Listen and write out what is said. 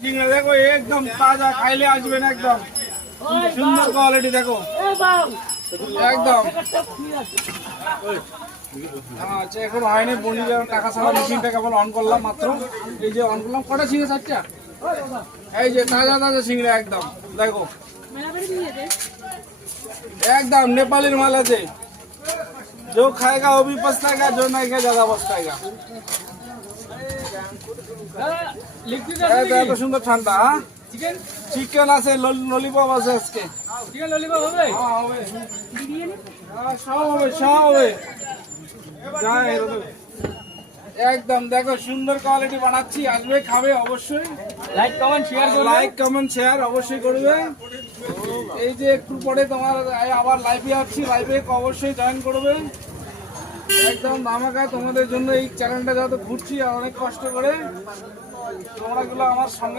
চিংড়ি দেখো একদম তাজা, খাইলে আসবেন একদম সুন্দর কোয়ালিটি দেখো একদম। আচ্ছা এখন হয়নি, বনির টাকা ছাড়া মেশিনটা কেবল অন করলাম মাত্র। এই যে অন করলাম, কটা চিংড়ি চারটা, এই যে তাজা তাজা চিংড়ি একদম দেখো एकदम नेपाली माल है। जो खाएगा वो भी पछताएगा, जो नहीं खाएगा ज्यादा पछताएगा। এত সুন্দর ঠান্ডা। চিকেন আছে, ললিপপ আছে আজকে। চিকেন ললিপপ হবে? হ্যাঁ হবে, বিরিয়ানি সব হবে, সব হবে। একদম দেখো সুন্দর কোয়ালিটি বানাচ্ছি, আসবে খাবে অবশ্যই। লাইক কমেন্ট শেয়ার করবে, লাইক কমেন্ট শেয়ার অবশ্যই করবে। এই যে একটু পরে তোমার আবার লাইভে আসছি, লাইভে অবশ্যই জয়েন করবে। একদম ধামাকা তোমাদের জন্য এই চ্যানেলটা যত ঘুরছি অনেক কষ্ট করে, তোমরা গুলো আমার সঙ্গে